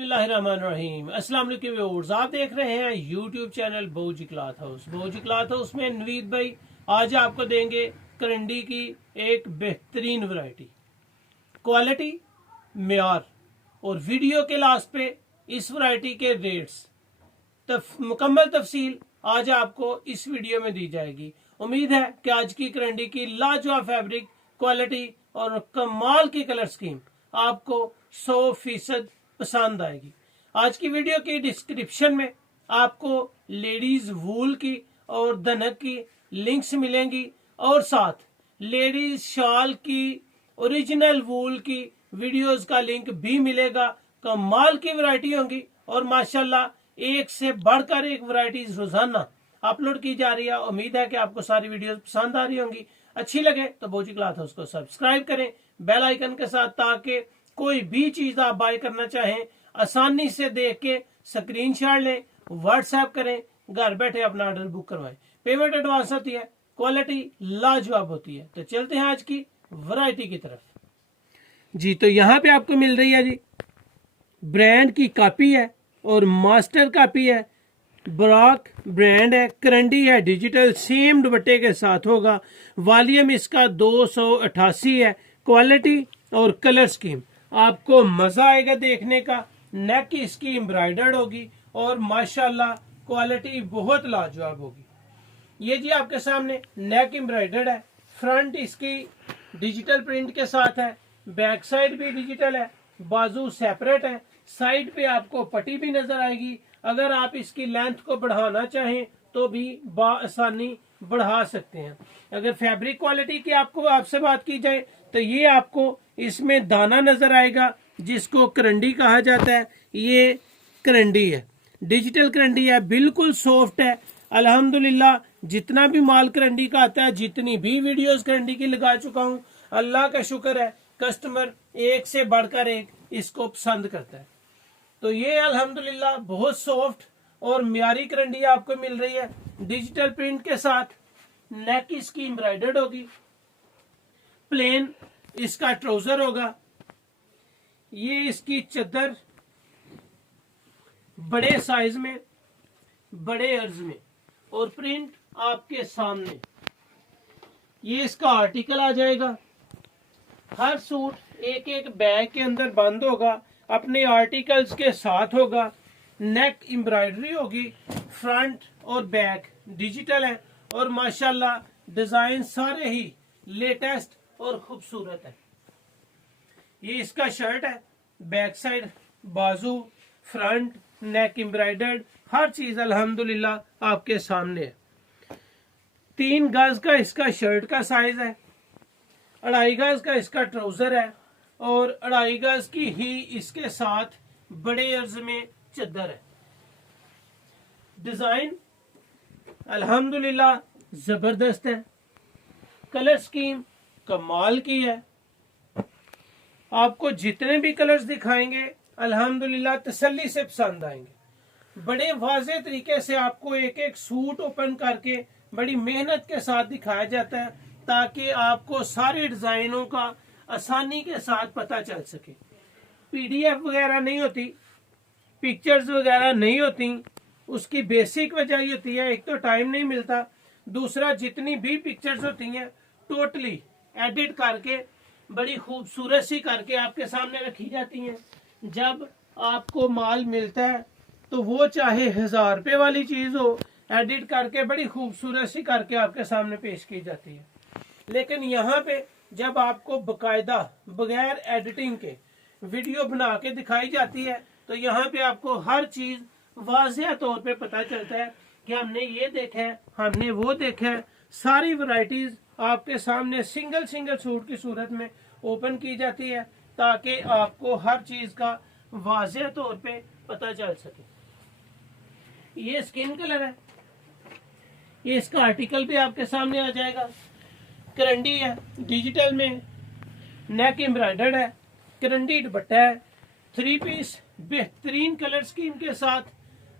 बिस्मिल्लाहिर्रहमानिर्रहीम। अस्सलाम वालेकुम व्यूअर्स, आप देख रहे हैं YouTube channel Bahuji cloth house. Bahuji cloth house में नवीद भाई आज आपको देंगे करंडी की एक बेहतरीन वैरायटी, क्वालिटी, मेयार और वीडियो के लास्ट पे इस वैरायटी के रेट्स मुकम्मल तफसील आज आपको इस वीडियो में दी जाएगी। उम्मीद है कि आज की करंडी की लाजवाब फैब्रिक, क्वालिटी और कमाल की कलर स्कीम आपको 100% पसंद आएगी। आज की वीडियो की डिस्क्रिप्शन में आपको लेडीज वूल की और दनक की लिंक्स मिलेंगी और साथ लेडीज शाल की ओरिजिनल वूल की वीडियोस का लिंक भी मिलेगा। कमाल की वैरायटी होंगी और माशाल्लाह एक से बढ़कर एक वैरायटीज रोजाना अपलोड की जा रही है। उम्मीद है कि आपको सारी वीडियोस पसंद आ रही होंगी। अच्छी लगे तो बहूजी क्लॉथ हाउस को सब्सक्राइब करें बेल आइकन के साथ, ताकि कोई भी चीज आप बाय करना चाहें आसानी से देख के स्क्रीनशॉट लें, व्हाट्सएप करें, घर बैठे अपना ऑर्डर बुक करवाएं। पेमेंट एडवांस होती है, क्वालिटी लाजवाब होती है। तो चलते हैं आज की वैरायटी की तरफ जी। तो यहाँ पे आपको मिल रही है जी, ब्रांड की कॉपी है और मास्टर कॉपी है। ब्रॉक ब्रांड है, करंडी है, डिजिटल सेम दुपट्टे के साथ होगा। वॉल्यूम इसका 288 है। क्वालिटी और कलर स्कीम आपको मजा आएगा देखने का। नेक इसकी एम्ब्रॉयडर्ड होगी और माशाल्लाह क्वालिटी बहुत लाजवाब होगी। ये जी आपके सामने नेक एम्ब्रॉयडर्ड है, फ्रंट इसकी डिजिटल प्रिंट के साथ है, बैक साइड भी डिजिटल है, बाजू सेपरेट है, साइड पे आपको पट्टी भी नजर आएगी। अगर आप इसकी लेंथ को बढ़ाना चाहें तो भी आसानी बढ़ा सकते हैं। अगर फैब्रिक क्वालिटी की आपसे बात की जाए तो ये आपको इसमें दाना नजर आएगा, जिसको करंडी कहा जाता है। ये करंडी है, डिजिटल करंडी है, बिल्कुल सॉफ्ट है। अल्हम्दुलिल्लाह जितना भी माल करंडी का आता है, जितनी भी वीडियोस करंडी की लगा चुका हूँ, अल्लाह का शुक्र है कस्टमर एक से बढ़कर एक इसको पसंद करता है। तो ये अल्हम्दुलिल्लाह बहुत सॉफ्ट और म्यारी करंडी आपको मिल रही है, डिजिटल प्रिंट के साथ। नेक इसकी एम्ब्रॉयडर्ड होगी, प्लेन इसका ट्राउजर होगा। ये इसकी चद्दर बड़े साइज में, बड़े अर्ज में और प्रिंट आपके सामने। ये इसका आर्टिकल आ जाएगा। हर सूट एक एक बैग के अंदर बंद होगा, अपने आर्टिकल्स के साथ होगा। नेक एम्ब्रॉयडरी होगी, फ्रंट और बैक डिजिटल है और माशाल्लाह डिजाइन सारे ही लेटेस्ट और खूबसूरत है। ये इसका शर्ट है, बैक साइड, बाजू, फ्रंट, नेक एम्ब्रॉयडर्ड, हर चीज अल्हम्दुलिल्लाह आपके सामने है। 3 गज का इसका शर्ट का साइज है, 2.5 गज का इसका ट्राउजर है और 2.5 गज की ही इसके साथ बड़े अर्ज में चद्दर है। डिजाइन अल्हम्दुलिल्लाह जबरदस्त है, कलर स्कीम कमाल की है। आपको जितने भी कलर्स दिखाएंगे अल्हम्दुलिल्लाह तसल्ली से पसंद आएंगे। बड़े वाज़ेह तरीके से आपको एक एक सूट ओपन करके बड़ी मेहनत के साथ दिखाया जाता है, ताकि आपको सारे डिजाइनों का आसानी के साथ पता चल सके। पीडीएफ वगैरह नहीं होती, पिक्चर्स वगैरह नहीं होती। उसकी बेसिक वजह ये होती है, एक तो टाइम नहीं मिलता, दूसरा जितनी भी पिक्चर्स होती हैं टोटली एडिट करके बड़ी खूबसूरत सी करके आपके सामने रखी जाती हैं। जब आपको माल मिलता है तो वो चाहे 1000 रुपए वाली चीज हो, एडिट करके बड़ी खूबसूरत सी करके आपके सामने पेश की जाती है। लेकिन यहाँ पे जब आपको बकायदा बगैर एडिटिंग के वीडियो बना के दिखाई जाती है, तो यहाँ पे आपको हर चीज वाज़ेह तौर पे पता चलता है कि हमने ये देखा है, हमने वो देखा है। सारी वैरायटीज आपके सामने सिंगल सिंगल सूट की सूरत में ओपन की जाती है, ताकि आपको हर चीज का वाज़ेह तौर पे पता चल सके। ये स्किन कलर है, ये इसका आर्टिकल भी आपके सामने आ जाएगा। करंडी है, डिजिटल में, नेक एम्ब्रॉयडर्ड है, करंडी दुपट्टा है, 3 पीस बेहतरीन कलर स्कीम के साथ,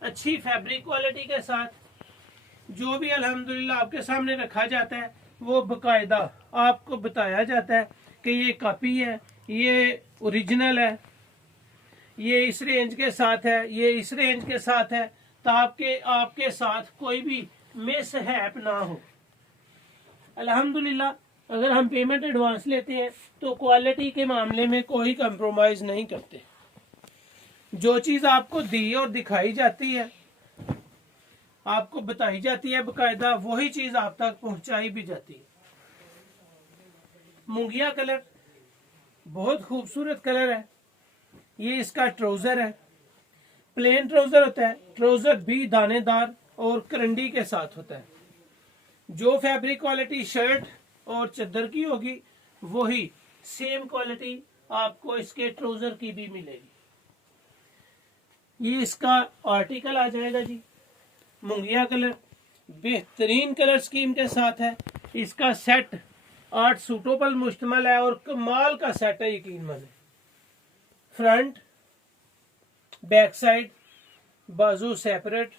अच्छी फैब्रिक क्वालिटी के साथ। जो भी अल्हम्दुलिल्लाह आपके सामने रखा जाता है वो बकायदा आपको बताया जाता है कि ये कॉपी है, ये ओरिजिनल है, ये इस रेंज के साथ है, ये इस रेंज के साथ है, ताकि आपके साथ कोई भी मिसहैप ना हो। अल्हम्दुलिल्लाह अगर हम पेमेंट एडवांस लेते हैं तो क्वालिटी के मामले में कोई कंप्रोमाइज नहीं करते। जो चीज आपको दी और दिखाई जाती है, आपको बताई जाती है बकायदा, वही चीज आप तक पहुंचाई भी जाती है। मुंगिया कलर बहुत खूबसूरत कलर है। ये इसका ट्राउजर है, प्लेन ट्राउजर होता है। ट्राउजर भी दानेदार और करंडी के साथ होता है। जो फैब्रिक क्वालिटी शर्ट और चादर की होगी वही सेम क्वालिटी आपको इसके ट्राउजर की भी मिलेगी। ये इसका आर्टिकल आ जाएगा जी, मुंगिया कलर बेहतरीन कलर स्कीम के साथ है। इसका सेट 8 सूटों पर मुश्तमिल है और कमाल का सेट है, यकीन माने। फ्रंट बैक साइड बाजू सेपरेट,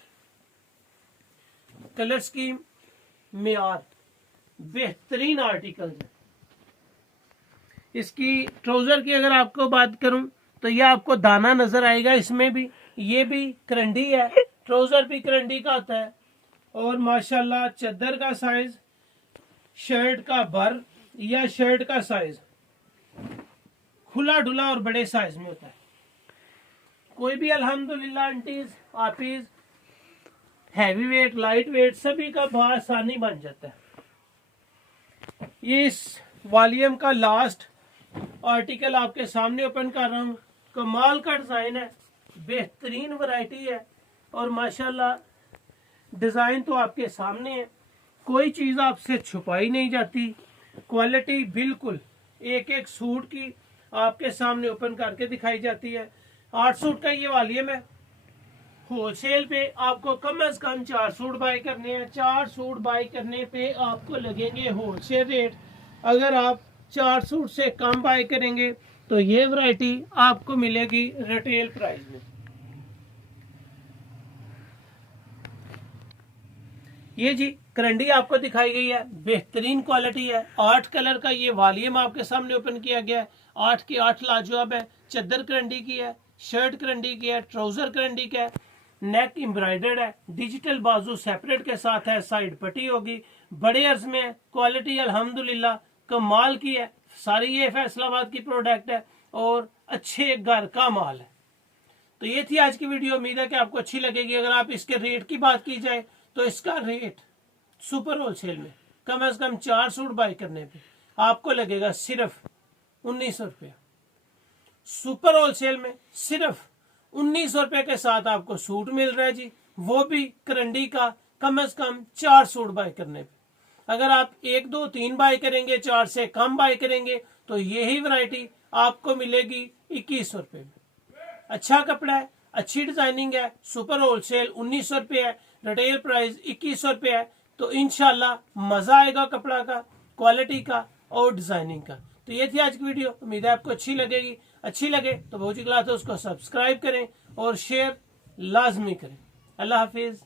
कलर स्कीम मियार, बेहतरीन आर्टिकल्स है। इसकी ट्राउजर की अगर आपको बात करूं तो ये आपको दाना नजर आएगा, इसमें भी ये भी करंडी है, ट्राउजर भी करंडी का होता है। और माशाल्लाह चादर का साइज शर्ट का भर या शर्ट का साइज खुला डुला और बड़े साइज में होता है। कोई भी अल्हम्दुलिल्लाह आंटीज आपीज हैवी वेट लाइट वेट सभी का बहुत आसानी बन जाता है। ये इस वॉल्यूम का लास्ट आर्टिकल आपके सामने ओपन कर रहा हूँ। कमाल का डिजाइन है, बेहतरीन वैरायटी है और माशाल्लाह डिजाइन तो आपके सामने है, कोई चीज आपसे छुपाई नहीं जाती। क्वालिटी बिल्कुल एक एक सूट की आपके सामने ओपन करके दिखाई जाती है। 8 सूट का ये वॉल्यूम है। होलसेल पे आपको कम से कम 4 सूट बाय करने हैं। 4 सूट बाय करने पे आपको लगेंगे होलसेल रेट। अगर आप 4 सूट से कम बाय करेंगे तो ये वैरायटी आपको मिलेगी रिटेल प्राइस में। ये जी करंडी आपको दिखाई गई है, बेहतरीन क्वालिटी है। 8 कलर का ये वॉल्यूम आपके सामने ओपन किया गया है। 8 के 8 लाजवाब है। चादर करंडी की है, शर्ट करंडी की है, ट्राउजर करंडी का है, नेक एम्ब्रॉयडर्ड है, डिजिटल बाजू सेपरेट के साथ है, साइड पट्टी होगी, बड़े अर्ज में है। क्वालिटी अल्हम्दुलिल्लाह कमाल की है। सारी ये फैसलाबाद की प्रोडक्ट है और अच्छे घर का माल है। तो ये थी आज की वीडियो। उम्मीद है कि आपको अच्छी लगेगी। अगर आप इसके रेट की बात की जाए तो इसका रेट सुपर होलसेल में कम से कम 4 सूट बाय करने पे आपको लगेगा सिर्फ 1900 रुपया। सुपर होलसेल में सिर्फ 1900 रुपये के साथ आपको सूट मिल रहा है जी, वो भी करंडी का कम से कम 4 सूट बाय करने पे। अगर आप 1 2 3 बाय करेंगे, 4 से कम बाय करेंगे तो यही वैरायटी आपको मिलेगी 2100 रुपये में। अच्छा कपड़ा है, अच्छी डिजाइनिंग है। सुपर होलसेल 1900 रुपये है, रिटेल प्राइस 2100 रुपये है। तो इंशाल्लाह मजा आएगा कपड़ा का, क्वालिटी का और डिजाइनिंग का। तो ये थी आज की वीडियो। उम्मीद है आपको अच्छी लगेगी। अच्छी लगे तो बहुत ही क्लास है उसको सब्सक्राइब करें और शेयर लाजमी करें। अल्लाह हाफिज।